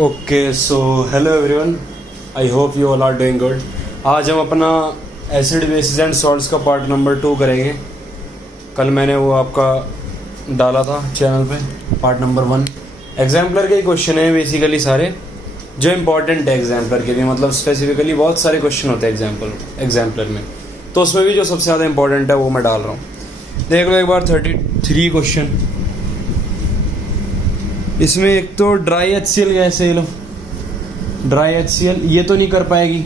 Okay so hello everyone, I hope you all are doing good. आज हम अपना acid bases and salts का part number 2 करेंगे। कल मैंने वो आपका डाला था चैनल पे पार्ट नंबर 1। एग्जाम्पलर के क्वेश्चन है बेसिकली सारे जो इम्पोर्टेंट है एग्जाम्पलर के लिए, मतलब स्पेसिफिकली बहुत सारे क्वेश्चन होते हैं एग्जाम्पलर में, तो उसमें भी जो सबसे ज़्यादा इंपॉर्टेंट है वो मैं डाल रहा हूँ। देख लो एक बार 33 क्वेश्चन। इसमें एक तो ड्राई HCl गैस है, ये लो ड्राई HCl, ये तो नहीं कर पाएगी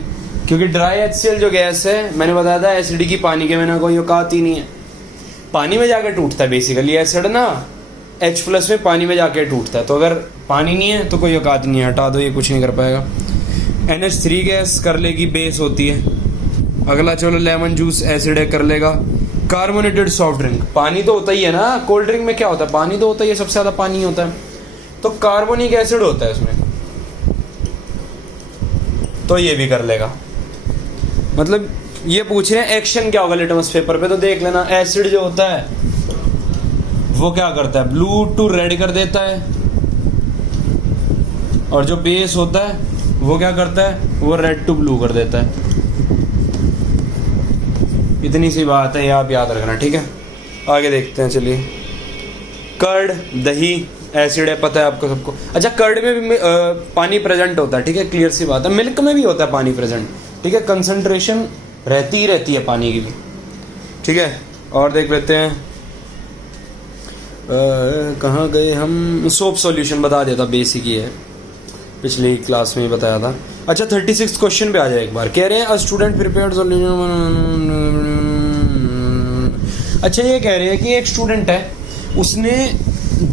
क्योंकि ड्राई HCl जो गैस है मैंने बताया था एसिड की पानी के बिना कोई औकात ही नहीं है। पानी में जाकर टूटता है बेसिकली एसिड ना, H+ में पानी में जाकर टूटता है, तो अगर पानी नहीं है तो कोई औकात नहीं है, हटा दो, ये कुछ नहीं कर पाएगा। NH3 गैस कर लेगी, बेस होती है। अगला चलो लेमन जूस एसिड है, कर लेगा। कार्बोनेटेड सॉफ्ट ड्रिंक, पानी तो होता ही है ना, कोल्ड ड्रिंक में क्या होता है, पानी तो होता ही है, सबसे ज़्यादा पानी होता है, तो कार्बोनिक एसिड होता है उसमें, तो ये भी कर लेगा। मतलब ये पूछ रहे हैं एक्शन क्या होगा लिटमस पेपर पे, तो देख लेना एसिड जो होता है वो क्या करता है, ब्लू टू रेड कर देता है, और जो बेस होता है वो क्या करता है, वो रेड टू ब्लू कर देता है। इतनी सी बात है, ये आप याद रखना, ठीक है। आगे देखते हैं, चलिए। कर्ड, दही एसिड है, पता है आपको सबको। अच्छा, कर्ड में भी पानी प्रेजेंट होता है, ठीक है, क्लियर सी बात है। मिल्क में भी होता है पानी प्रेजेंट, ठीक है, कंसंट्रेशन रहती ही रहती है पानी की भी, ठीक है। और देख लेते हैं कहाँ गए हम। सोप सॉल्यूशन बता दिया था, बेसिक ही है, पिछली क्लास में ही बताया था। अच्छा 36 क्वेश्चन पे आ जाए एक बार। कह रहे हैं अ स्टूडेंट प्रिपेयर्ड सॉल्यूशन। अच्छा ये कह रहे हैं कि एक स्टूडेंट है, उसने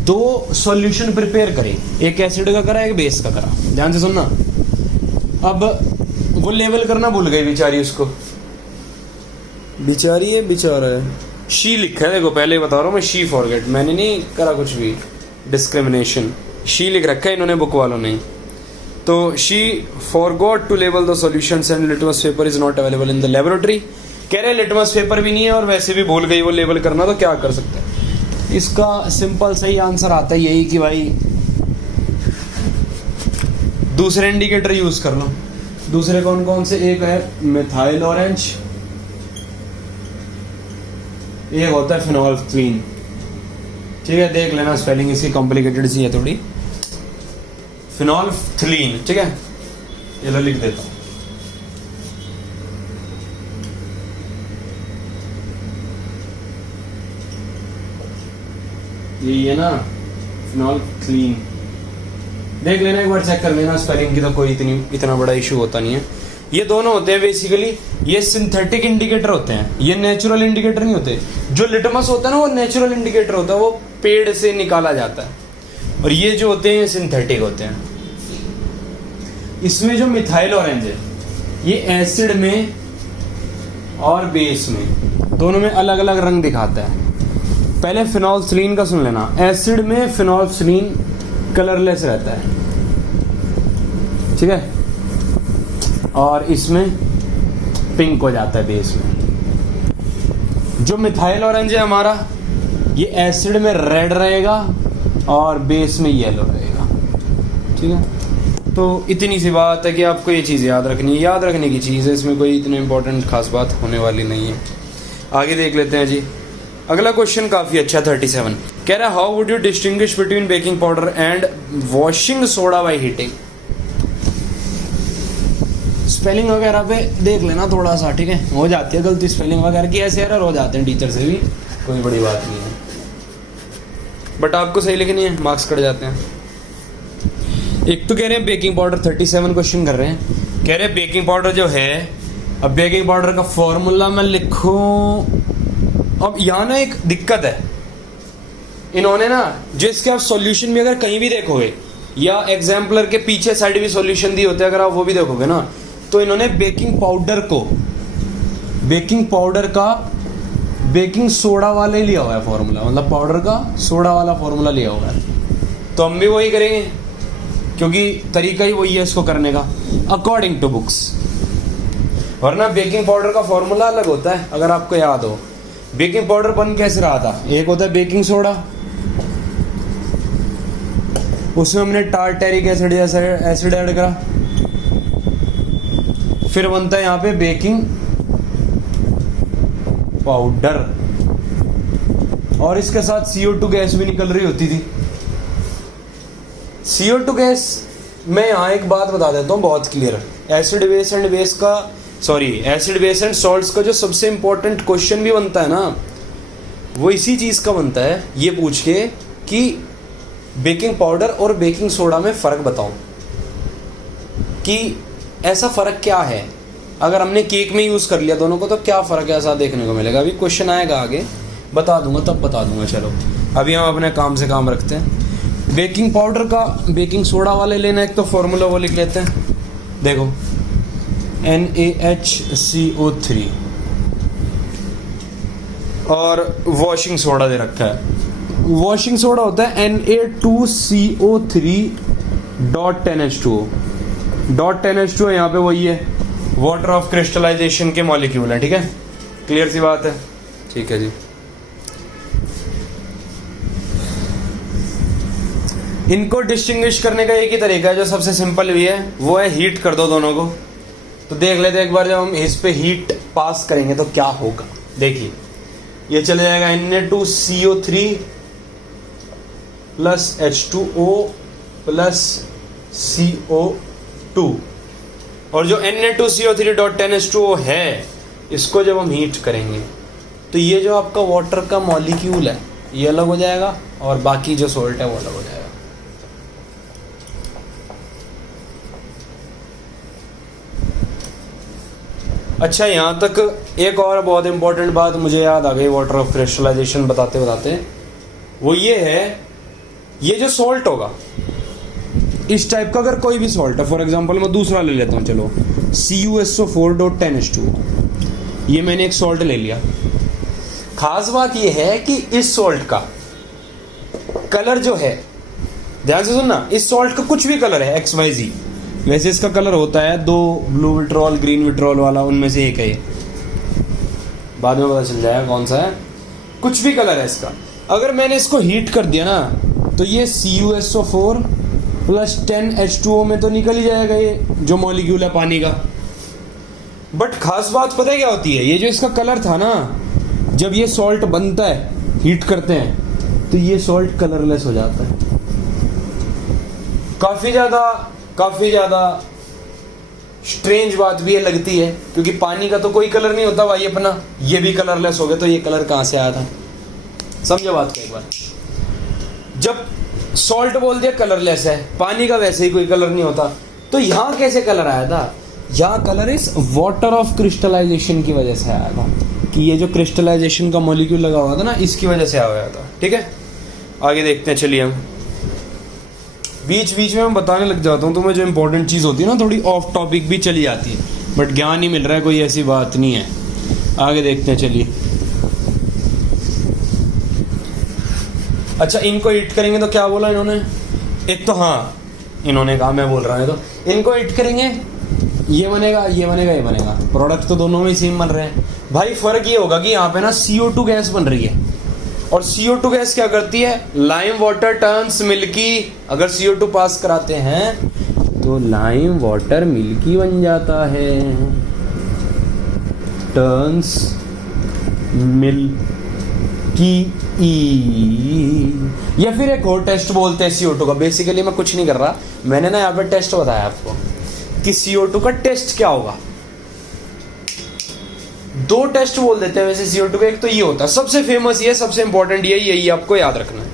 2 सॉल्यूशन प्रिपेयर करे, एक एसिड का करा एक बेस का करा। ध्यान से सुनना। अब वो लेवल करना भूल गई बेचारी, उसको बेचारी है, बेचारा है, शी लिखा है, देखो पहले बता रहा हूँ मैं, शी फॉरगेट, मैंने नहीं करा कुछ भी डिस्क्रिमिनेशन, शी लिख रखा है इन्होंने बुक वालों ने। तो she forgot to label the solutions and litmus paper is not available in the laboratory. कह रहे लिटमस पेपर भी नहीं है और वैसे भी भूल गई वो लेबल करना, तो क्या कर सकते हैं। इसका सिंपल सही आंसर आता है यही कि भाई दूसरे इंडिकेटर यूज कर लो। दूसरे कौन कौन से, एक है मिथाइल ऑरेंज, एक होता है फिनोल्फ्थलीन, ठीक है, देख लेना स्पेलिंग इसकी कॉम्प्लिकेटेड सी है थोड़ी, फिनोल्फ्थलीन, ठीक है, ये लो लिख देता हूं। यही है ना फिनोल्फ्थलीन, देख लेना एक बार, चेक कर लेना स्पेलिंग की, तो कोई इतना बड़ा इशू होता नहीं है। ये दोनों होते हैं बेसिकली, ये सिंथेटिक इंडिकेटर होते हैं, ये नेचुरल इंडिकेटर नहीं होते। जो लिटमस होता है ना वो नेचुरल इंडिकेटर होता है, वो पेड़ से निकाला जाता है, और ये जो होते हैं सिंथेटिक होते हैं। इसमें जो मिथाइल ऑरेंज है ये एसिड में और बेस में दोनों में अलग अलग रंग दिखाता है। पहले फिनोल्फ्थलीन का सुन लेना, एसिड में फिनोल्फ्थलीन कलरलेस रहता है, ठीक है, और इसमें पिंक हो जाता है बेस में। जो मिथाइल ऑरेंज है हमारा, ये एसिड में रेड रहेगा और बेस में येलो रहेगा, ठीक है। तो इतनी सी बात है कि आपको ये चीज़ याद रखनी है, याद रखने की चीज़ है, इसमें कोई इतनी इंपॉर्टेंट खास बात होने वाली नहीं है। आगे देख लेते हैं जी। अगला क्वेश्चन काफ़ी अच्छा, 37 कह रहा है how would you distinguish between baking powder and washing soda by heating. Spelling वगैरह पे देख लेना थोड़ा सा, ठीक है, हो जाती है गलती स्पेलिंग वगैरह की, ऐसे एरर हो जाते हैं टीचर से भी, कोई बड़ी बात नहीं है, बट आपको सही लिखनी है, मार्क्स कट जाते हैं। एक तो कह रहे हैं बेकिंग पाउडर, 37 क्वेश्चन कर रहे हैं, कह रहे हैं बेकिंग पाउडर जो है, अब बेकिंग पाउडर का फॉर्मूला मैं लिखूं। अब यहाँ ना एक दिक्कत है, इन्होंने ना जो इसके आप सॉल्यूशन में अगर कहीं भी देखोगे, या एग्जाम्पलर के पीछे साइड भी सॉल्यूशन दी होते हैं, अगर आप वो भी देखोगे ना, तो इन्होंने बेकिंग पाउडर का बेकिंग सोडा वाला ही लिया हुआ है फॉर्मूला, मतलब पाउडर का सोडा वाला फॉर्मूला लिया हुआ है। तो हम भी वही करेंगे क्योंकि तरीका ही वही है इसको करने का, अकॉर्डिंग टू बुक्स। वरना बेकिंग पाउडर का फॉर्मूला अलग होता है, अगर आपको याद हो। बेकिंग पाउडर बन कैसे रहा था, एक होता है बेकिंग सोडा, उसमें हमने टार्टेरिक एसिड जैसा एसिड ऐड करा, फिर बनता है यहाँ पे बेकिंग पाउडर, और इसके साथ CO2 गैस भी निकल रही होती थी। CO2 गैस, मैं यहाँ एक बात बता देता हूँ बहुत clear, acid base and salts का जो सबसे इंपॉर्टेंट क्वेश्चन भी बनता है ना, वो इसी चीज का बनता है, ये पूछ के कि बेकिंग पाउडर और बेकिंग सोडा में फर्क बताओ कि ऐसा फर्क क्या है, अगर हमने केक में यूज कर लिया दोनों को तो क्या फर्क है ऐसा देखने को मिलेगा। अभी क्वेश्चन आएगा आगे, बता दूंगा तब बता दूंगा। चलो अभी हम अपने काम से काम रखते हैं। बेकिंग पाउडर का बेकिंग सोडा वाले लेना, एक तो फॉर्मूला वो लिख लेते हैं, देखो NaHCO3 और वॉशिंग सोडा दे रखा है। वॉशिंग सोडा होता है Na2CO3.10H2O। .10H2O यहाँ पे वही है, वाटर ऑफ क्रिस्टलाइजेशन के मॉलिक्यूल है, ठीक है, क्लियर सी बात है, ठीक है जी। इनको डिस्टिंग्विश करने का एक ही तरीका है जो सबसे सिंपल भी है, वो है हीट कर दो दोनों को। तो देख लेते हैं एक बार, जब हम इस पे हीट पास करेंगे तो क्या होगा। देखिए ये चले जाएगा Na2CO3 plus H2O plus CO2, और जो Na2CO3.10H2O है इसको जब हम हीट करेंगे तो ये जो आपका वाटर का मॉलिक्यूल है ये अलग हो जाएगा और बाकी जो सोल्ट है वो अलग हो जाएगा। अच्छा, यहाँ तक एक और बहुत इंपॉर्टेंट बात मुझे याद आ गई वाटर ऑफ क्रिस्टलाइजेशन बताते बताते, वो ये है, ये जो सॉल्ट होगा इस टाइप का, अगर कोई भी सॉल्ट है, फॉर एग्जांपल मैं दूसरा ले लेता हूँ, चलो CuSO4.10H2O, ये मैंने एक सॉल्ट ले लिया। खास बात ये है कि इस सॉल्ट का कलर जो है, ध्यान से सुनना, इस सॉल्ट का कुछ भी कलर है XYZ, वैसे इसका कलर होता है 2 ब्लू विट्रॉल ग्रीन विट्रॉल वाला, उनमें से एक है ये, बाद में पता चल जाएगा कौन सा है, कुछ भी कलर है इसका। अगर मैंने इसको हीट कर दिया ना तो ये CuSO4 प्लस 10H2O में तो निकल ही जाएगा ये जो मॉलिक्यूल है पानी का। बट खास बात पता है क्या होती है, ये जो इसका कलर था ना, जब ये सॉल्ट बनता है, हीट करते हैं तो ये सॉल्ट कलरलेस हो जाता है। काफी ज्यादा स्ट्रेंज बात भी ये लगती है, क्योंकि पानी का तो कोई कलर नहीं होता भाई अपना, ये भी कलरलेस हो गया तो ये कलर कहां से आया था, समझो बात को एक बार। जब सॉल्ट बोल दिया कलरलेस है, पानी का वैसे ही कोई कलर नहीं होता, तो यहां कैसे कलर आया था, यहाँ कलर इस वाटर ऑफ क्रिस्टलाइजेशन की वजह से आया था, कि ये जो क्रिस्टलाइजेशन का मॉलिक्यूल लगा हुआ था ना, इसकी वजह से आया था। ठीक है, आगे देखते हैं, चलिए हम बीच बीच में मैं बताने लग जाता हूँ, तो मैं जो इंपॉर्टेंट चीज़ होती है ना, थोड़ी ऑफ टॉपिक भी चली जाती है, बट ज्ञान ही मिल रहा है, कोई ऐसी बात नहीं है। आगे देखते हैं, चलिए। अच्छा, इनको हिट करेंगे तो क्या बोला इन्होंने, एक तो हाँ इन्होंने कहा, मैं बोल रहा हूँ, तो इनको हिट करेंगे, ये बनेगा, ये बनेगा, ये बनेगा, प्रोडक्ट तो दोनों में सेम बन रहे हैं। भाई फर्क ये होगा कि यहाँ पे ना CO2 गैस बन रही है, और CO2 गैस क्या करती है, लाइम वाटर टर्न्स मिल्की। अगर CO2 पास कराते हैं तो लाइम वाटर मिल्की बन जाता है, टर्न्स मिल्की। या फिर एक और टेस्ट बोलते हैं CO2 का, बेसिकली मैं कुछ नहीं कर रहा, मैंने ना यहाँ पे टेस्ट बताया आपको कि CO2 का टेस्ट क्या होगा। दो टेस्ट बोल देते हैं वैसे CO2 का, एक तो ये होता है सबसे फेमस, ये सबसे इंपॉर्टेंट यही आपको याद रखना है।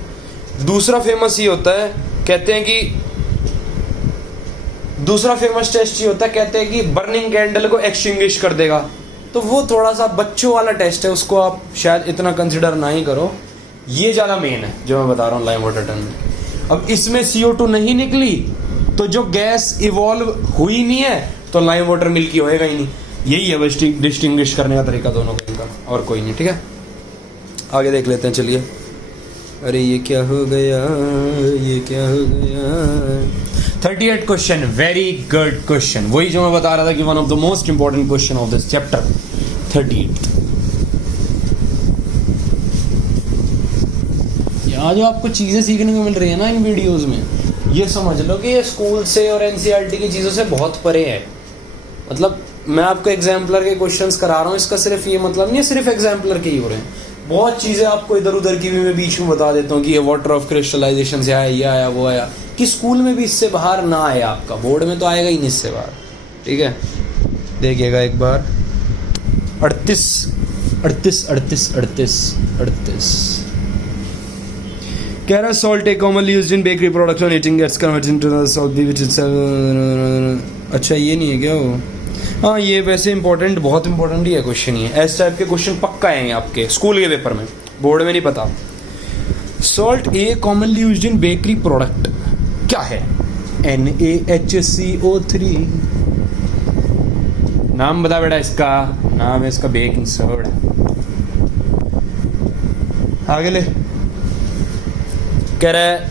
दूसरा फेमस ये होता है, कहते हैं कि दूसरा फेमस टेस्ट ये होता है, कहते हैं कि बर्निंग कैंडल को एक्सटिंग्विश कर देगा। तो वो थोड़ा सा बच्चों वाला टेस्ट है, उसको आप शायद इतना कंसिडर ना ही करो, ये ज्यादा मेन है जो मैं बता रहा हूँ लाइम वाटर टर्न में। अब इसमें CO2 नहीं निकली तो जो गैस इवॉल्व हुई नहीं है, तो लाइम वाटर मिल्की होएगा ही नहीं। यही है बस डिस्टिंग्विश करने का तरीका दोनों का, इनका और कोई नहीं। ठीक है, आगे देख लेते हैं, चलिए। अरे ये क्या हो गया, ये क्या हो गया। 38 क्वेश्चन, वेरी गुड क्वेश्चन, वही जो मैं बता रहा था कि one of the most important question of this chapter 38। आज जो आपको चीजें सीखने को मिल रही है ना इन वीडियोस में, ये समझ लो कि ये स्कूल से और एनसीईआरटी की चीज़ों से बहुत परे है। मतलब मैं आपको एग्जाम्पलर के क्वेश्चंस करा रहा हूँ, इसका सिर्फ ये मतलब नहीं है सिर्फ एग्जाम्पलर के ही हो रहे हैं, बहुत चीज़ें आपको इधर उधर की भी मैं बीच में बता देता हूँ कि ये वाटर ऑफ क्रिस्टलाइजेशन से आया, ये आया वो आया, कि स्कूल में भी इससे बाहर ना आए, आपका बोर्ड में तो आएगा ही नहीं इससे बाहर। ठीक है, देखिएगा एक बार 38 कह रहा है salt a commonly used in bakery products on eating gets converted into salt which is, अच्छा ये नहीं है क्या वो? हाँ ये वैसे इंपॉर्टेंट, बहुत इंपॉर्टेंट ही है क्वेश्चन, ये ऐसे टाइप के क्वेश्चन पक्का आएंगे आपके स्कूल के पेपर में, बोर्ड में नहीं पता। Salt a commonly used in bakery product क्या है? NaHCO3। नाम बता बेटा इसका, नाम है इसका बेकिंग सोडा। आगे ले, कह रहा है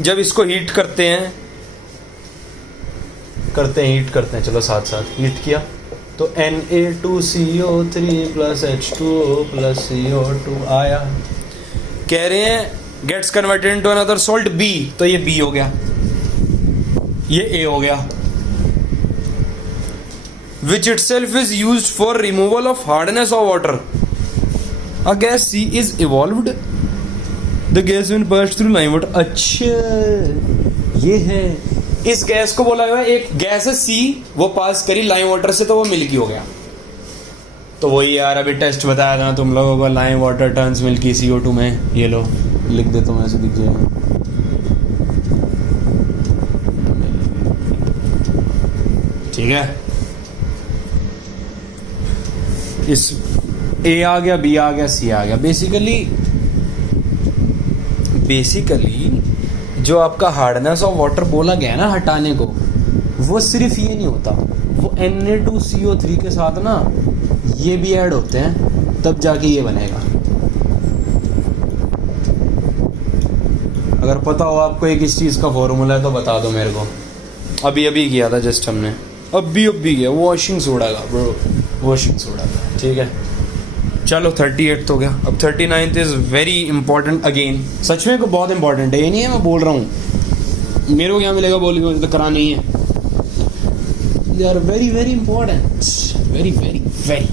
जब इसको हीट करते हैं हीट करते हैं, चलो साथ साथ हीट किया तो Na2CO3 plus H2O plus CO2 आया। कह रहे हैं gets converted into another salt B, तो ये B हो गया, ये A हो गया। Which itself is used for removal of hardness of water. A gas C is evolved. The gas when passed through lime water. अच्छा ये है, इस गैस को बोला गया, एक गैस है C, वो पास करी लाइम वाटर से तो वो मिल्की हो गया। तो वही यार अभी टेस्ट बताया था तुम लोगों को, lime water turns milky CO2 में। ये लो लिख देता हूँ, ऐसे दिख जाएगा। ठीक है, इस A आ गया, B आ गया, C आ गया। बेसिकली जो आपका हार्डनेस ऑफ वाटर बोला गया है ना हटाने को, वो सिर्फ ये नहीं होता, वो Na2CO3 के साथ ना ये भी ऐड होते हैं, तब जाके ये बनेगा। अगर पता हो आपको एक इस चीज़ का फॉर्मूला है तो बता दो मेरे को। अभी किया था जस्ट हमने, अभी किया, वॉशिंग सोडा का ब्रो, वॉशिंग सोडा का। ठीक है, चलो 38 तो गया, अब 39 इज वेरी इंपॉर्टेंट अगेन। सच में को बहुत इंपॉर्टेंट है, ये नहीं है मैं बोल रहा हूँ मेरे को क्या मिलेगा बोल के तो करा नहीं है, they are very very important, very very very.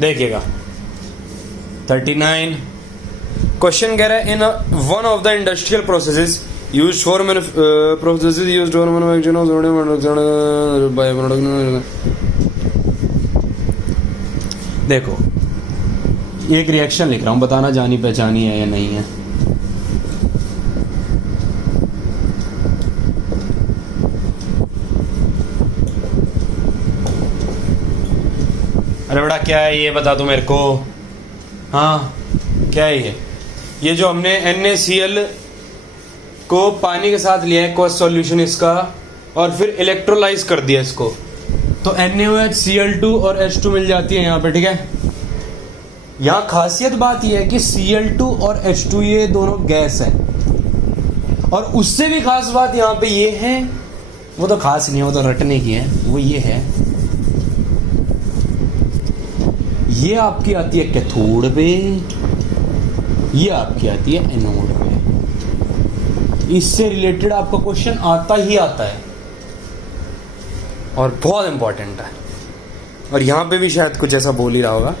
देखिएगा 39 क्वेश्चन कह रहा है in one of the industrial processes used for processes used for manufacturing of sodium byproduct। देखो एक रिएक्शन लिख रहा हूं, बताना जानी पहचानी है या नहीं है। अरे बड़ा क्या है ये बता दो मेरे को। हाँ क्या है ये जो हमने NaCl को पानी के साथ लिया है कॉस्ट सॉल्यूशन इसका, और फिर इलेक्ट्रोलाइज कर दिया इसको, तो NaOH Cl2 और H2 मिल जाती है यहाँ पे। ठीक है, यहाँ खासियत बात यह है कि Cl2 और H2 ये दोनों गैस है, और उससे भी खास बात यहाँ पे ये है, वो तो खास नहीं है, वो तो रटने की है, वो ये है, ये आपकी आती है कैथोड पे, ये आपकी आती है एनोड पे। इससे रिलेटेड आपका क्वेश्चन आता ही आता है और बहुत इंपॉर्टेंट है, और यहां पे भी शायद कुछ ऐसा बोल ही रहा होगा।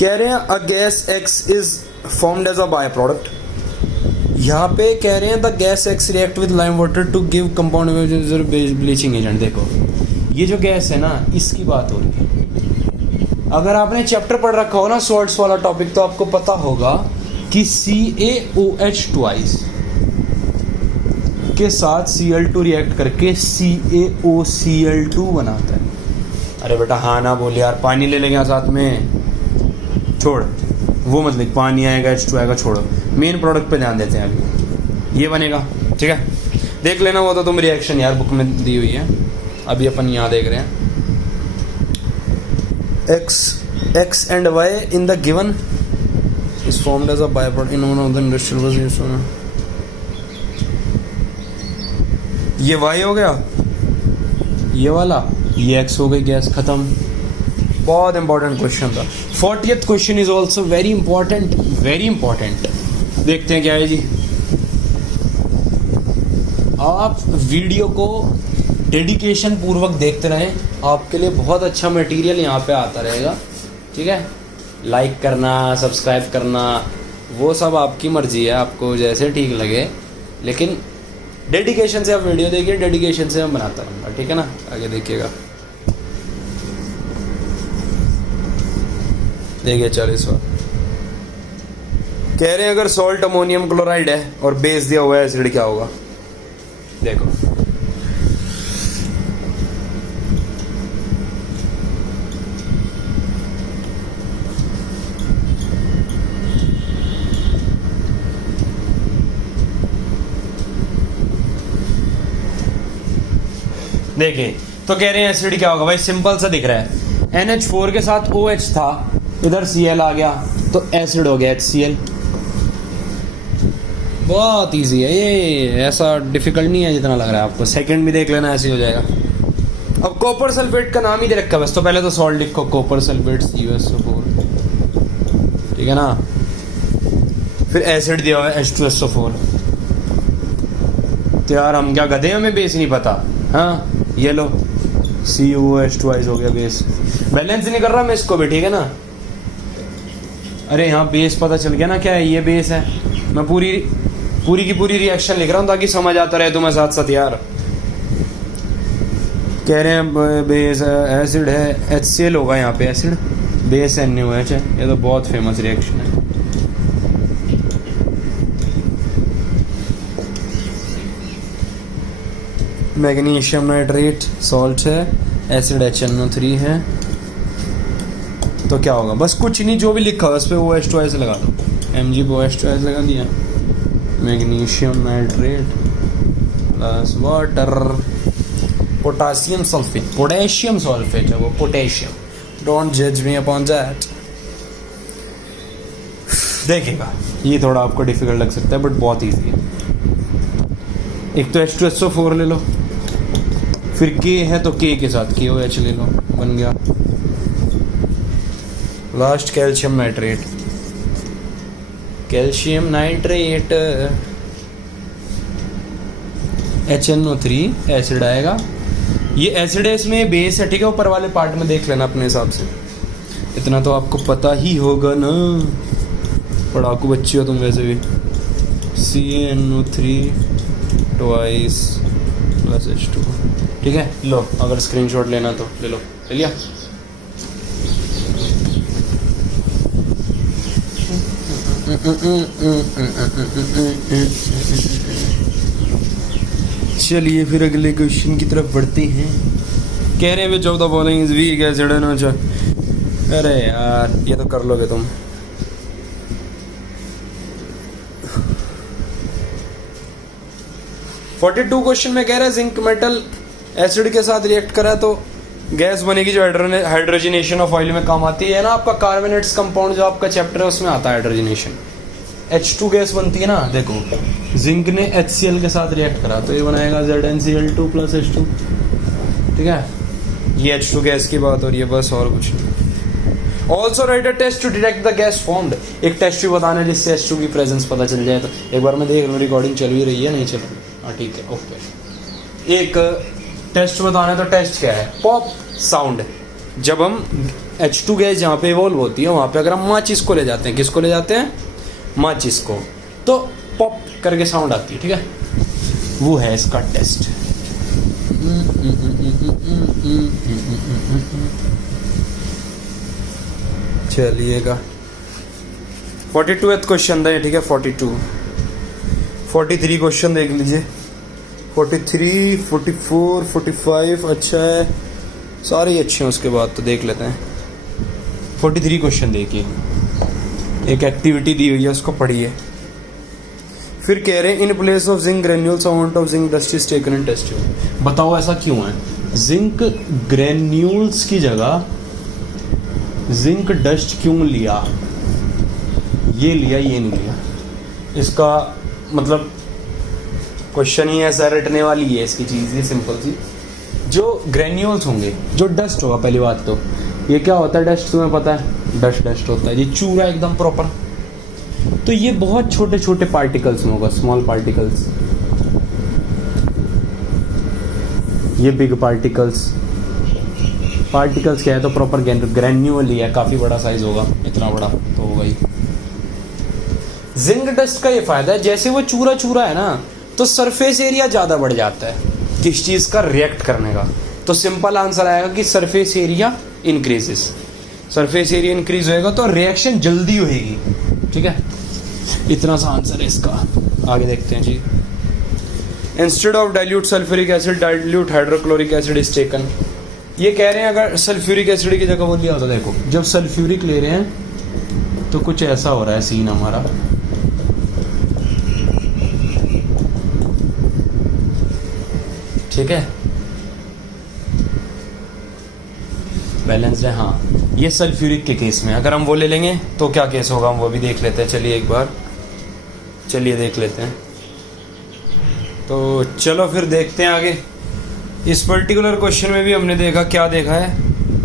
कह रहे हैं a gas X is formed as a by product, यहां पे कह रहे हैं the gas X react with lime water to give compound bleaching agent. देखो ये जो गैस है ना, इसकी बात हो रही है। अगर आपने चैप्टर पढ़ रखा हो ना सॉल्ट्स वाला टॉपिक, तो आपको पता होगा कि CaOH ट्वाइस के साथ Cl2 रिएक्ट करके CaOCl2 बनाता है। अरे बेटा हाँ ना बोल यार, पानी ले लेंगे साथ में, छोड़ वो मत लिख, पानी आएगा H2 आएगा, छोड़ो, मेन प्रोडक्ट पे ध्यान देते हैं। अभी ये बनेगा, ठीक है, देख लेना वो तो तुम रिएक्शन यार बुक में दी हुई है, अभी अपन यहाँ देख रहे हैं। X and Y in the given is formed as a byproduct in one of the industrial processes। ये Y हो गया, ये वाला, ये X हो गई, गैस खत्म। बहुत इंपॉर्टेंट क्वेश्चन था। 40th question is also very important, very important. देखते हैं क्या है जी। आप वीडियो को डेडिकेशन पूर्वक देखते रहें, आपके लिए बहुत अच्छा मटेरियल यहाँ पे आता रहेगा, ठीक है। लाइक करना, सब्सक्राइब करना, वो सब आपकी मर्जी है, आपको जैसे ठीक लगे, लेकिन डेडिकेशन से आप वीडियो देखिए, डेडिकेशन से मैं बनाता रहूँगा, ठीक है ना। आगे देखिएगा, देखिए 40वां कह रहे हैं अगर सॉल्ट अमोनियम क्लोराइड है और बेस दिया हुआ है एसिड, क्या होगा। देखो देखिए, तो कह रहे हैं एसिड क्या होगा भाई, सिंपल सा दिख रहा है। NH4 के साथ OH था, इधर Cl आ गया तो एसिड हो गया HCl। बहुत इजी है ये, ऐसा डिफिकल्ट नहीं है जितना लग रहा है आपको। सेकंड भी देख लेना, ऐसे हो जाएगा। अब कॉपर सल्फेट का नाम ही दे रखा है बस, तो पहले तो सॉल्ट लिखो, कॉपर सल्फेट CuSO4, ठीक है ना। फिर एसिड दिया हुआ है H2SO4। तो यार हम क्या गधे, हमें बेस नहीं पता। हाँ ये लो CuOH2 हो गया बेस। बैलेंस नहीं कर रहा मैं इसको भी, ठीक है ना। अरे यहाँ बेस पता चल गया ना क्या है, ये बेस है। मैं पूरी की पूरी रिएक्शन लिख रहा हूँ ताकि समझ आता रहे तुम्हें साथ साथ यार। कह रहे हैं बेस एसिड है, HCl होगा यहाँ पे एसिड, बेस NaOH है। ये तो बहुत फेमस रिएक्शन है। मैग्नीशियम नाइट्रेट सॉल्ट है, एसिड HNO3 है। तो क्या होगा, बस कुछ नहीं, जो भी लिखा है उस पर OH2 लगा दो। Mg पे OH2 लगा दिया, magnesium nitrate plus water, potassium sulphate, potassium sulphate है वो, पोटेशियम। डोंट जज मी अपॉन दैट। देखिएगा ये थोड़ा आपको डिफिकल्ट लग सकता है बट बहुत ईजी है। एक तो H2SO4 ले लो, फिर K है तो K के साथ KOH ले लो, बन गया। Last calcium nitrate, calcium nitrate HNO3 acid आएगा। ये एसिड है, इसमें बेस है, ठीक है। ऊपर वाले पार्ट में देख लेना अपने हिसाब से, इतना तो आपको पता ही होगा ना, पढ़ाकू बच्ची हो तुम वैसे भी। CnO3 ट्वाइस प्लस H2, ठीक है। लो अगर स्क्रीनशॉट लेना तो ले लो, ले लिया। चलिए फिर अगले क्वेश्चन की तरफ बढ़ते हैं। कह रहे हैं 14 following is weak acid and. अरे यार ये तो कर लोगे तुम। (42) क्वेश्चन में कह रहा है जिंक मेटल एसिड के साथ रिएक्ट करा तो गैस बनेगी जो हाइड्रोजनेशन ऑफ ऑयल में काम आती है ना। आपका कार्बोनेट्स कंपाउंड जो आपका चैप्टर है उसमें आता है हाइड्रोजनेशन। H2 गैस बनती है ना, देखो जिंक ने HCl के साथ रिएक्ट करा तो ये बनाएगा ZnCl2 प्लस H2, ठीक है। ये H2 गैस की बात हो रही है बस, और कुछ नहीं। Also write a test to detect the gas formed, एक टेस्ट भी बताना है जिससे H2 की प्रेजेंस पता चल जाए। तो एक बार मैं देख लूँ रिकॉर्डिंग चल भी रही है, नहीं चल रही। हाँ ठीक है, ओके। एक टेस्ट बताना है तो टेस्ट क्या है, पॉप साउंड। जब हम H2 गैस जहाँ पे इवॉल्व होती है वहाँ पे अगर हम माचिस को ले जाते हैं, किसको ले जाते हैं, माचिस को, तो पॉप करके साउंड आती है, ठीक है। वो है इसका टेस्ट। चलिएगा 42th क्वेश्चन था, ठीक है। 42 43 क्वेश्चन देख लीजिए। 43 44 45 अच्छा है, सारे ही अच्छे हैं। उसके बाद तो देख लेते हैं 43 क्वेश्चन देखिए। एक एक्टिविटी दी हुई है उसको पढ़िए। फिर कह रहे हैं in place of zinc granules amount of zinc dust is taken in test tube. बताओ ऐसा क्यों है, जिंक ग्रेन्यूल्स की जगह जिंक डस्ट क्यों लिया, ये लिया ये नहीं लिया। इसका मतलब क्वेश्चन ही ऐसा रटने वाली है इसकी चीज़, ये सिंपल सी। जो ग्रेन्यूल्स होंगे, जो डस्ट होगा, पहली बात तो ये क्या होता है डस्ट, तुम्हें पता है? डस्ट होता है, ये चूरा एकदम प्रॉपर। तो ये बहुत छोटे छोटे पार्टिकल्स में होगा, स्मॉल पार्टिकल्स। ये बिग पार्टिकल्स क्या है, तो प्रॉपर ग्रैन्युअल ही है, काफ़ी बड़ा साइज होगा, इतना बड़ा तो होगा ही। जिंक डस्ट का ये फायदा है, जैसे वो चूरा चूरा है ना, तो सरफेस एरिया ज़्यादा बढ़ जाता है किस चीज़ का, रिएक्ट करने का। तो सिंपल आंसर आएगा कि surface area increases. Surface area increase होएगा तो रिएक्शन जल्दी होएगी, ठीक है। इतना सा आंसर है इसका। आगे देखते हैं जी। Instead of dilute sulphuric acid dilute hydrochloric acid is taken. ये कह रहे हैं अगर सल्फ्यूरिक एसिड की जगह वो लिया होता, देखो जब सल्फ्यूरिक ले रहे हैं तो कुछ ऐसा हो रहा है सीन हमारा। ठीक है, बैलेंस्ड है। हाँ, ये सल्फ्यूरिक के केस में अगर हम वो ले लेंगे तो क्या केस होगा, हम वो भी देख लेते हैं। चलिए एक बार देख लेते हैं। तो चलो फिर देखते हैं आगे। इस पर्टिकुलर क्वेश्चन में भी हमने देखा, क्या देखा है,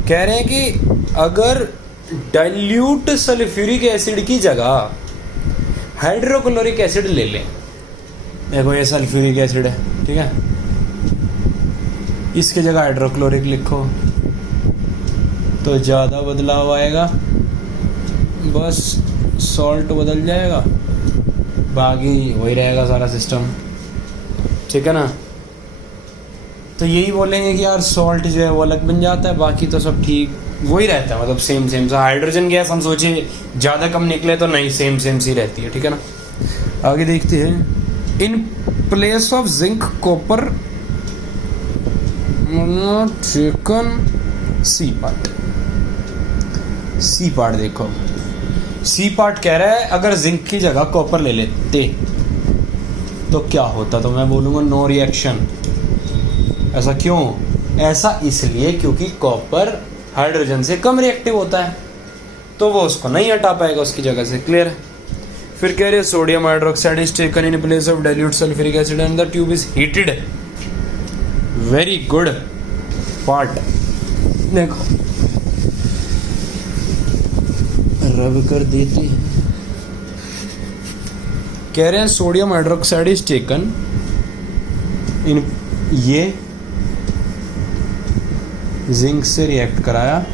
कह रहे हैं कि अगर डाइल्यूट सल्फ्यूरिक एसिड की जगह हाइड्रोक्लोरिक एसिड ले लें, देखो ये सल्फ्यूरिक एसिड है, ठीक है, इसके जगह हाइड्रोक्लोरिक लिखो तो ज़्यादा बदलाव आएगा, बस सॉल्ट बदल जाएगा, बाकी वही रहेगा सारा सिस्टम, ठीक है ना। तो यही बोलेंगे कि यार सॉल्ट जो है वो अलग बन जाता है, बाकी तो सब ठीक वही रहता है, मतलब सेम सा। हाइड्रोजन गैस हम सोचे ज़्यादा कम निकले तो नहीं, सेम सी रहती है, ठीक है ना। आगे देखते हैं। In place of zinc copper taken C part देखो, सी पार्ट कह रहा है अगर जिंक की जगह कॉपर ले लेते तो क्या होता, तो मैं बोलूँगा नो रिएक्शन। ऐसा क्यों? ऐसा इसलिए क्योंकि कॉपर हाइड्रोजन से कम रिएक्टिव होता है, तो वो उसको नहीं हटा पाएगा उसकी जगह से। क्लियर है। फिर कह रहे हैं sodium hydroxide is taken in place of dilute sulphuric acid and the tube is heated. Very good part, देखो रब कर देते हैं। कह रहे हैं सोडियम हाइड्रोक्साइड इज टेकन इन, ये जिंक से रिएक्ट कराया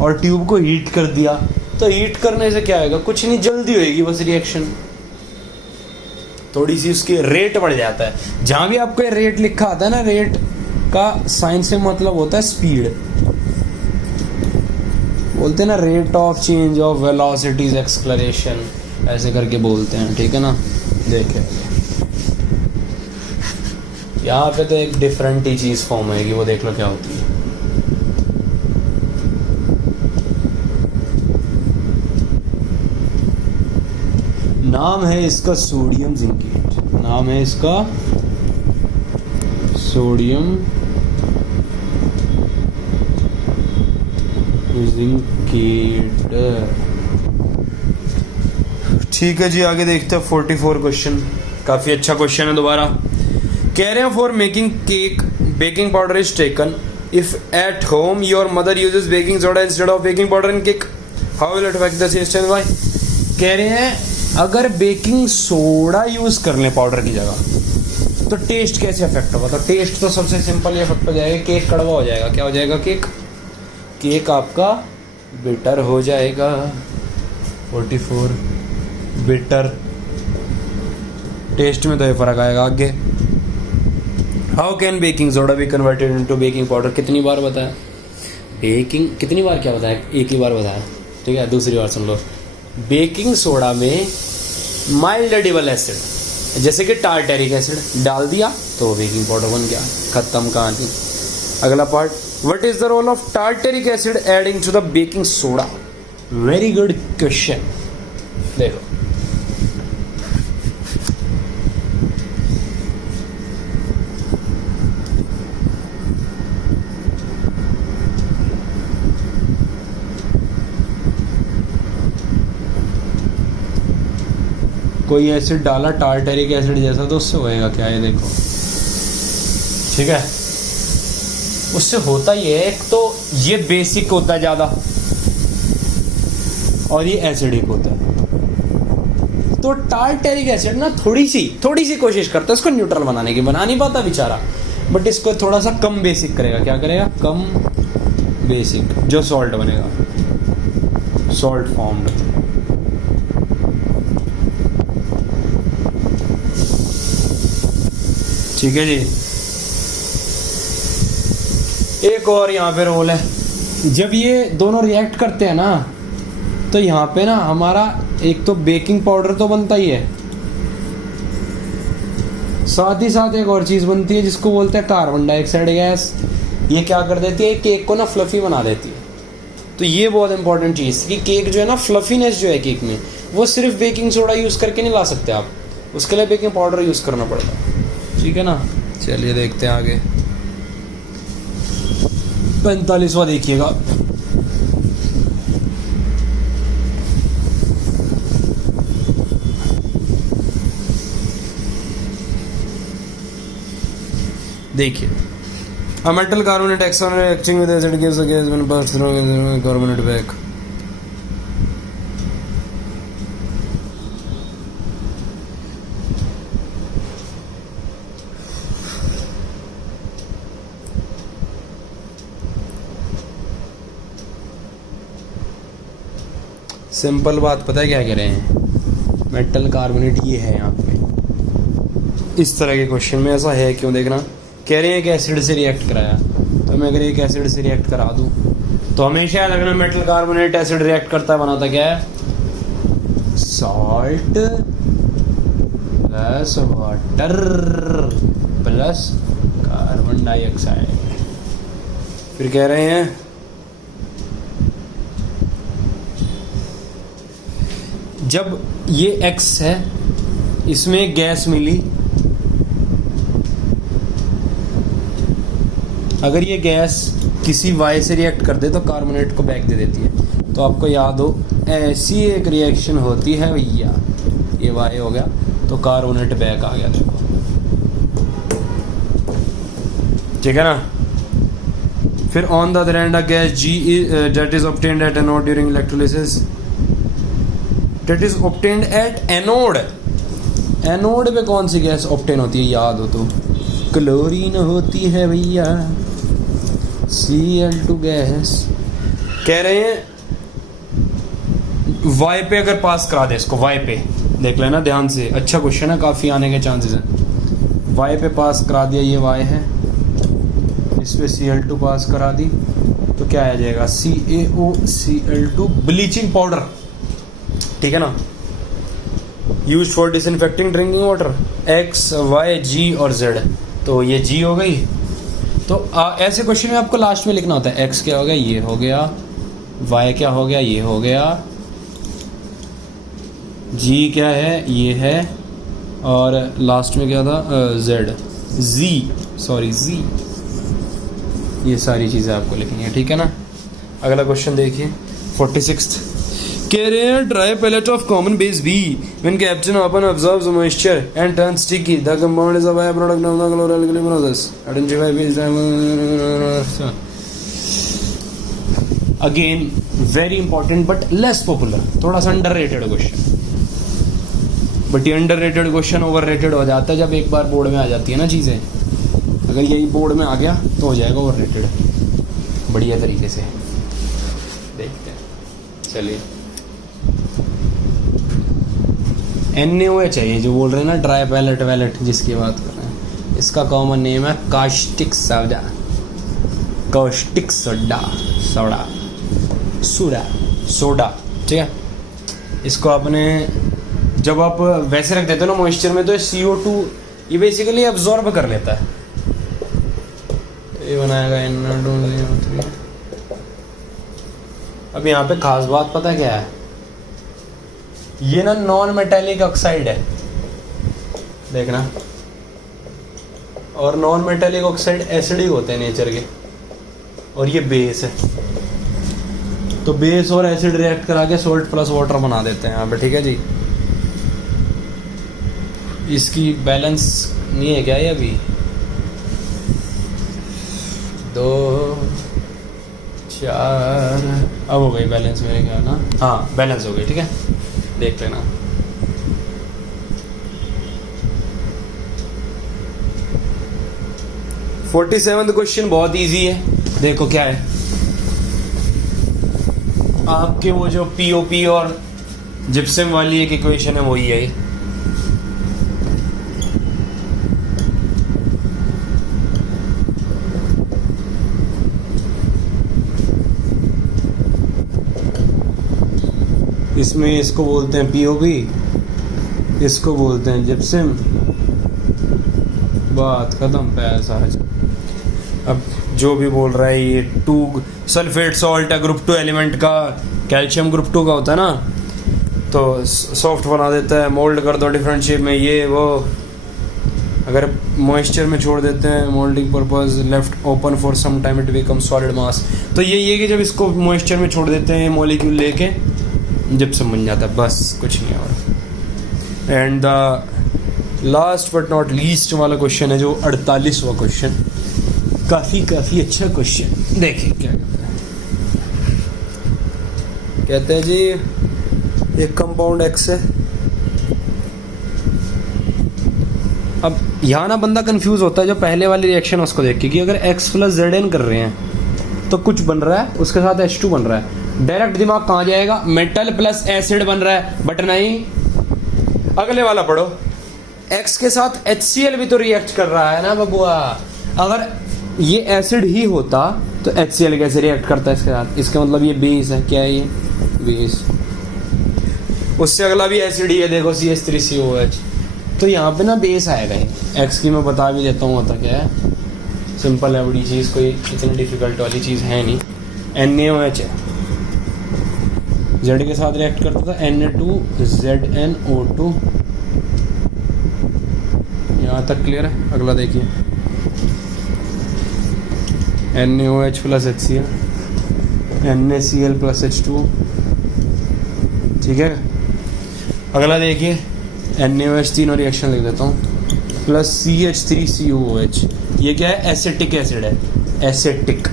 और ट्यूब को हीट कर दिया, तो हीट करने से क्या होगा, कुछ नहीं, जल्दी होएगी बस रिएक्शन, थोड़ी सी उसकी रेट बढ़ जाता है। जहां भी आपको रेट लिखा आता है ना, रेट का साइंस से मतलब होता है स्पीड, बोलते हैं ना rate of change of velocities acceleration, ऐसे करके बोलते हैं, ठीक है ना। देखें यहाँ पे तो एक डिफरेंट ही चीज़ फॉर्म होगी, वो देख लो क्या होती है। नाम है इसका सोडियम जिंकेट, नाम है इसका सोडियम जिंकेट। ठीक है जी, आगे देखते हैं 44 क्वेश्चन। काफी अच्छा क्वेश्चन है दोबारा। कह रहे हैं for making cake baking powder is taken, if at home your mother uses baking soda instead of baking powder in cake, how will it affect the taste and why. कह रहे हैं अगर बेकिंग सोडा यूज कर लें powder की जगह तो test कैसे अफेक्ट होगा। तो टेस्ट तो सबसे सिंपल ये अफेक्ट हो जाएगा, केक कड़वा हो जाएगा। क्या हो जाएगा? केक आपका बिटर हो जाएगा। 44 बिटर, टेस्ट में तो ये फर्क आएगा। आगे how can baking soda be converted into baking powder. कितनी बार बताया बेकिंग, कितनी बार क्या बताया, एक ही बार बताया, ठीक है। दूसरी बार सुन लो। बेकिंग सोडा में माइल्ड एडिबल एसिड जैसे कि टार्टेरिक एसिड डाल दिया तो बेकिंग पाउडर बन गया, खत्म कहानी। अगला part, what is the role of tartaric acid adding to the baking soda. Very good question. देखो कोई एसिड डाला टार्टेरिक एसिड जैसा तो उससे होएगा क्या, ये देखो, ठीक है। उससे होता ये है, एक तो ये बेसिक होता है ज़्यादा और ये एसिडिक होता है। तो टार्टेरिक एसिड ना थोड़ी सी कोशिश करता है इसको न्यूट्रल बनाने की, बना नहीं पाता बेचारा, बट इसको थोड़ा सा कम बेसिक करेगा। क्या करेगा? कम बेसिक, जो सॉल्ट बनेगा, सॉल्ट फॉर्म्ड। ठीक है जी। एक और यहाँ पे रोल है, जब ये दोनों रिएक्ट करते हैं ना तो यहाँ पे ना हमारा एक तो बेकिंग पाउडर तो बनता ही है, साथ ही साथ एक और चीज बनती है जिसको बोलते हैं कार्बन डाइऑक्साइड गैस। ये क्या कर देती है? केक को ना फ्लफी बना देती है। तो ये बहुत इंपॉर्टेंट चीज कि केक जो है ना, फ्लफीनेस जो है केक में, वो सिर्फ बेकिंग सोडा यूज करके नहीं ला सकते आप, उसके लिए बेकिंग पाउडर यूज करना पड़ता है। ठीक है ना। चलिए देखते हैं आगे। 45वां देखिएगा। देखिए, a metal carbonate action reacting with acid gives a gas when passed through carbonate back. Simple बात पता है क्या कह रहे हैं? मेटल कार्बोनेट ये है यहाँ पे। इस तरह के क्वेश्चन में ऐसा है क्यों? देखना, कह रहे हैं कि एसिड से रिएक्ट कराया, तो मैं अगर एक एसिड से रिएक्ट करा दूं तो हमेशा याद रखना मेटल कार्बोनेट एसिड रिएक्ट करता है, बनाता क्या है? Salt plus water plus carbon dioxide. फिर कह रहे हैं जब ये X है, इसमें गैस मिली, अगर ये गैस किसी Y से रिएक्ट कर दे तो कार्बोनेट को बैक दे देती है। तो आपको याद हो, ऐसी एक रिएक्शन होती है भैया, ये Y हो गया तो कार्बोनेट बैक आ गया। देखो, ठीक है ना। फिर on the other hand a gas G that is obtained at anode during electrolysis, that is obtained at anode। Anode पे कौन सी गैस ऑब्टेन होती है? याद हो तो क्लोरीन होती है भैया, Cl2 गैस। कह रहे हैं Y पे अगर पास करा दे इसको, Y पे देख लेना ध्यान से, अच्छा क्वेश्चन है, काफ़ी आने के चांसेस हैं। Y पे पास करा दिया, ये Y है, इस पे Cl2 पास करा दी तो क्या आ जाएगा? CaOCl2 bleaching powder. ठीक है ना। Use for disinfecting drinking water, X, Y, G और Z। तो ये G हो गई। तो ऐसे क्वेश्चन में आपको लास्ट में लिखना होता है X क्या हो गया? ये हो गया। Y क्या हो गया? ये हो गया। G क्या है? ये है। और लास्ट में क्या था? Z। ये सारी चीज़ें आपको लिखनी है। ठीक है ना। अगला क्वेश्चन देखिए 46th। कह रहे हैं dry pellet of common base B when captain open absorbs moisture and turns sticky, the compound is a byproduct of the chloralkali process. Identify base again very important but less popular, थोड़ा सा underrated question. But ये underrated question overrated हो जाता है जब एक बार board में आ जाती है ना चीज़ें। अगर यही बोर्ड में आ गया तो हो जाएगा ओवररेटेड बढ़िया तरीके से। देखते हैं, चलिए। NaOH चाहिए जो बोल रहे हैं ना, ड्राई पैलेट जिसकी बात कर रहे हैं, इसका कॉमन नेम है कास्टिक सोडा। ठीक है। इसको आपने जब आप वैसे रख देते हो ना मॉइस्चर में, तो ये CO2 ये बेसिकली एब्जॉर्ब कर लेता है। ये बनाएगा Na2CO3। अब यहाँ पे खास बात पता क्या है, ये ना नॉन मेटेलिक ऑक्साइड है, देखना। और नॉन मेटेलिक ऑक्साइड एसिडिक होते हैं नेचर के, और ये बेस है। तो बेस और एसिड रिएक्ट करा के सोल्ट प्लस वाटर बना देते हैं यहाँ पे। ठीक है जी। इसकी बैलेंस नहीं है क्या ये अभी? 2 4 अब हो गई बैलेंस मेरे ख्याल ना, हाँ बैलेंस हो गई, ठीक है देख लेना। फोर्टी सेवन्थ क्वेश्चन बहुत इजी है, देखो क्या है आपके वो जो पीओपी और जिप्सम वाली एक इक्वेशन है वही है। इसमें इसको बोलते हैं पीओपी, इसको बोलते हैं जिप्सम, बात खत्म पैसा। अब जो भी बोल रहा है ये 2 सल्फेट सॉल्ट है, ग्रुप 2 एलिमेंट का, कैल्शियम ग्रुप 2 का होता है ना, तो सॉफ्ट बना देता है, मोल्ड कर दो डिफरेंट शेप में, ये वो। अगर मॉइस्चर में छोड़ देते हैं moulding purpose, left open for some time it become solid mass. तो ये कि जब इसको मॉइस्चर में छोड़ देते हैं मॉलिक्यूल लेके जिप्सम बन जाता है, बस कुछ नहीं और। And the last but not least वाला क्वेश्चन है जो 48वां क्वेश्चन, काफ़ी अच्छा क्वेश्चन। देखिए क्या कहते हैं जी, एक कंपाउंड एक्स है। अब यहाँ ना बंदा कंफ्यूज होता है जो पहले वाली रिएक्शन उसको देख के कि अगर x प्लस जेड एन कर रहे हैं तो कुछ बन रहा है, उसके साथ H2 बन रहा है, डायरेक्ट दिमाग कहाँ जाएगा, मेटल प्लस एसिड बन रहा है, बट नहीं। अगले वाला पढ़ो, x के साथ HCl भी तो रिएक्ट कर रहा है ना बबुआ। अगर ये एसिड ही होता तो HCl कैसे रिएक्ट करता है इसके साथ, इसका मतलब ये बेस है। क्या है ये बेस, उससे अगला भी एसिड ही है, देखो CH3COH। तो यहाँ पे ना बेस आएगा ही। x की मैं बता भी देता हूँ होता क्या है, सिंपल है बड़ी चीज़, कोई इतनी डिफिकल्ट वाली चीज़ है नहीं। NaOH है, Z के साथ रिएक्ट करता था Na2ZnO2। यहाँ तक क्लियर है। अगला देखिए, NaOH plus HCl, NaCl plus H2, ठीक है। अगला देखिए, NaOH तीनों रिएक्शन लिख देता हूँ, प्लस CH3COOH। ये क्या है, एसिटिक एसिड है, एसिटिक।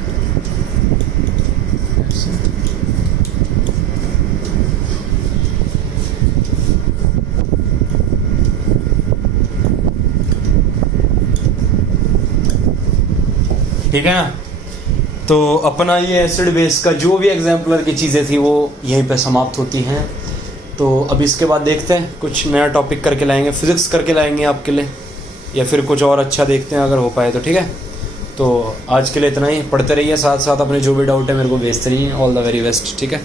ठीक है ना। तो अपना ये एसिड बेस का जो भी एग्जाम्पलर की चीज़ें थी वो यहीं पे समाप्त होती हैं। तो अब इसके बाद देखते हैं कुछ नया टॉपिक करके लाएंगे, फिजिक्स करके लाएंगे आपके लिए, या फिर कुछ और अच्छा देखते हैं अगर हो पाए तो, ठीक है। तो आज के लिए इतना ही, पढ़ते रहिए, साथ साथ अपने जो भी डाउट है मेरे को भेजते रहिए। ऑल द वेरी बेस्ट, ठीक है।